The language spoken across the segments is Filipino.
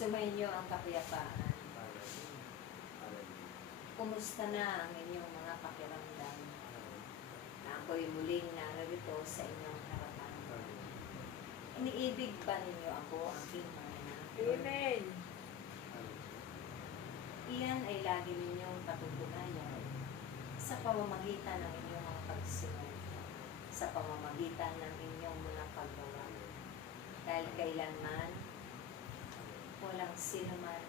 Sumainyo ang kapayapaan. Kumusta na ang inyong mga pakiramdam? Na ako'y muling narito sa inyong harapan. Iniibig ba ninyo ako, aking mga anak? Amen. Iyan ay lagi ninyong patutunayan sa pamamagitan ng inyong mga pagsunod, sa pamamagitan ng inyong mga paggawa. Dahil kailanman, walang sino man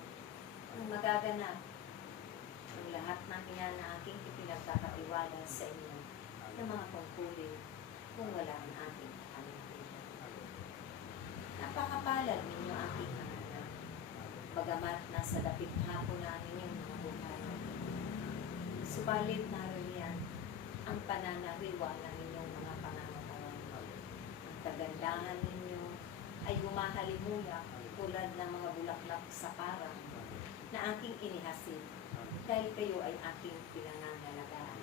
ang magaganap ang lahat ng iyan na aking ipinagkakatiwala sa inyo ng mga tungkulin kung wala ang ating pamamagitan. Napakapalad ninyo aking mga anak, bagamat nasa dapit hapon na ang inyong mga buhay. Subalit naririyan ang pananariwa ng inyong mga pananatawan. Ang kagandahan ninyo ay humahalimuyak tulad ng mga bulaklak sa parang na aking inihasin dahil kayo ay aking pinangangalagaan.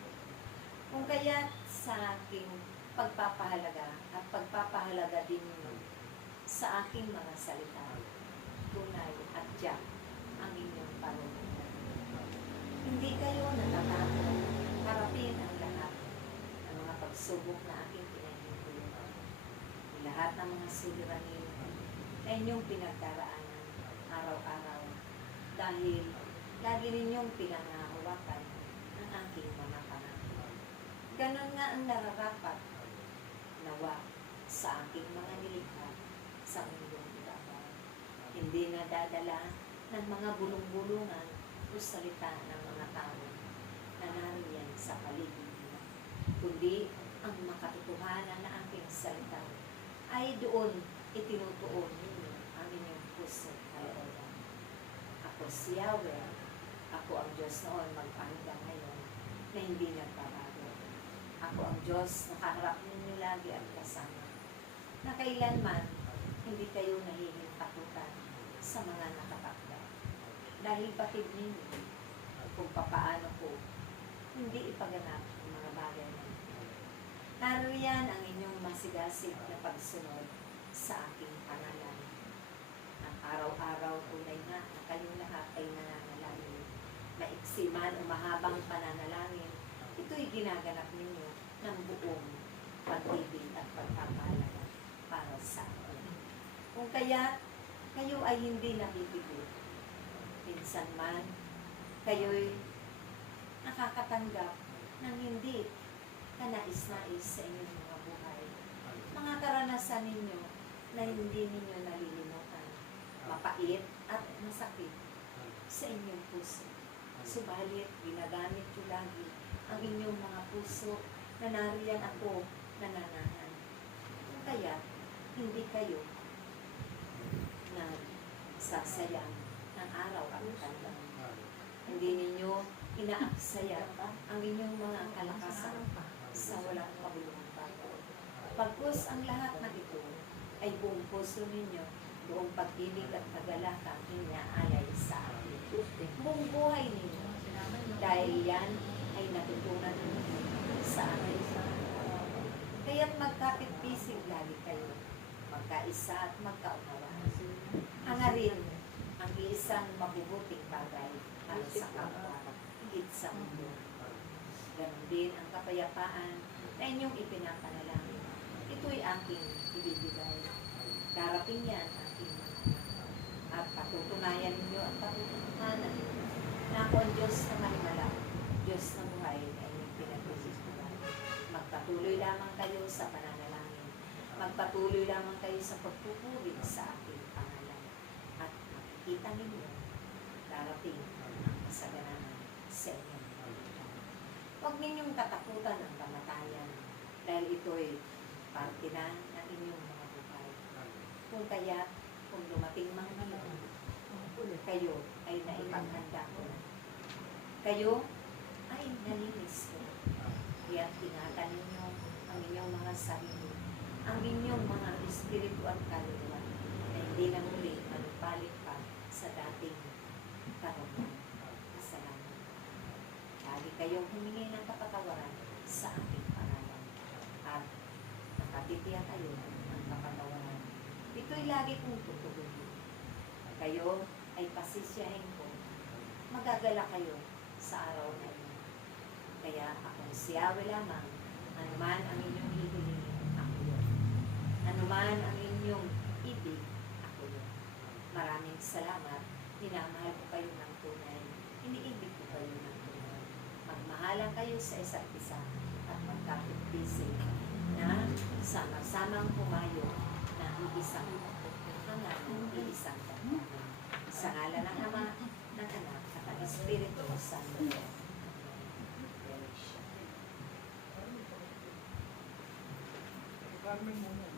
Kung kaya sa aking pagpapahalaga at pagpapahalaga din ninyo sa aking mga salita, tunay at tiyak ang inyong panuntunan. Hindi kayo natatakot harapin ang lahat ng mga pagsubok na aking pinahihintulutan. Lahat ng mga suliranin na inyong pinagdaraanan araw-araw dahil lagi ninyong pinangahawakan ang aking mga pangako. Ganon nga ang nararapat nawa sa aking mga nilikha sa mundong ibabaw. Hindi nadadala ng mga bulong-bulungan o salita ng mga tao na nariyan sa paligid nila, kundi ang makatotohanan na aking salita ay doon itinutuon ninyo ang inyong puso kalooban. Ako si Yahweh, ako ang Diyos noon magpahanggang ngayon na hindi nagbabago. Ako ang Diyos na kaharap ninyo lagi at kasama, na kailanman hindi kayo nahihintakutan sa mga nakatakda. Dahil batid ninyo kung papaano ko hindi ipaganap ang mga bagay na ito. Nariyan ang inyong masigasig na pagsunod sa aking pangalan. Ang araw-araw tunay na kayong lahat ay nananalangin. Maiksi man o mahabang pananalangin, ito'y ginaganap ninyo ng buong pag-ibig at pagpapahalaga para sa akin. Kung kaya kayo ay hindi nabibigay, minsan man kayo'y nakakatanggap ng hindi kanais-nais sa inyong mga buhay. Mga karanasan ninyo na hindi ninyo nalilimutan, mapait at masakit sa inyong puso. Subalit, ginagamit ko lagi ang inyong mga puso na nariyan ako nananahan. Kaya, hindi kayo nagsasayang ng araw at tandang. Hindi ninyo inaaksaya ang inyong mga kalakasan sa walang kabuluhan pa. Pagkus ang lahat ng ito ay buong puso ninyo, buong pag-ibig at kagalakang inaalay sa akin. Buong buhay ninyo, dahil yan ay natutunan ninyo sa akin. Kaya't magkapit-pisig lagi kayo, magkaisa at magkaunawaan. Hangarin ang isang mabubuting bagay para sa kapwa, higit sa mundo. Ganon din ang kapayapaan na inyong ipinapanalangin. Ito'y aking ibibigay. Darating yan aking mga anak. At patutunayan ninyo at patutunayan na ako ang Diyos na malimala, Diyos na buhay na inyong pinagpapatuloy. Magpatuloy lamang kayo sa pananalangin. Magpatuloy lamang kayo sa pagpupuri sa aking pangalan. At makikita ninyo, darating ang kasaganahan sa inyong pagkakas. Huwag ninyong katakutan ang kamatayan dahil ito'y parte na ng inyong mga buhay. Kung kaya, kung dumating mang ngayon, kayo ay naipaghanda ko na. Kayo ay nalinis ko. Kaya ingatan ninyo ang inyong mga sarili, ang inyong mga espiritu at kaluluwa na hindi na muli manupalit pa sa dating karunungan. Salamat. Lagi kayong humingi ng kapatawaran sa aking pangalan. At nakatitiyak kayo ng kapatawaran. Ito'y lagi kong tutugunin. Kayo ay pasisyahin ko, magagala kayo sa araw na iyon. Kaya akong si Yahweh lamang, anuman ang inyong hihilingin, ako yun. Anuman ang inyong ibig, ako yun. Maraming salamat, minamahal ko kayo ng tunay, iniibig ko kayo ng tunay. Magmahalan kayo sa isa't isa at magkapit-bisig na sama-samang humayo ng iisang hanganan, iisang dagdagan. Sa ngalan ng Ama, ng Anak, at ng Espiritu Santo. Carmen muna.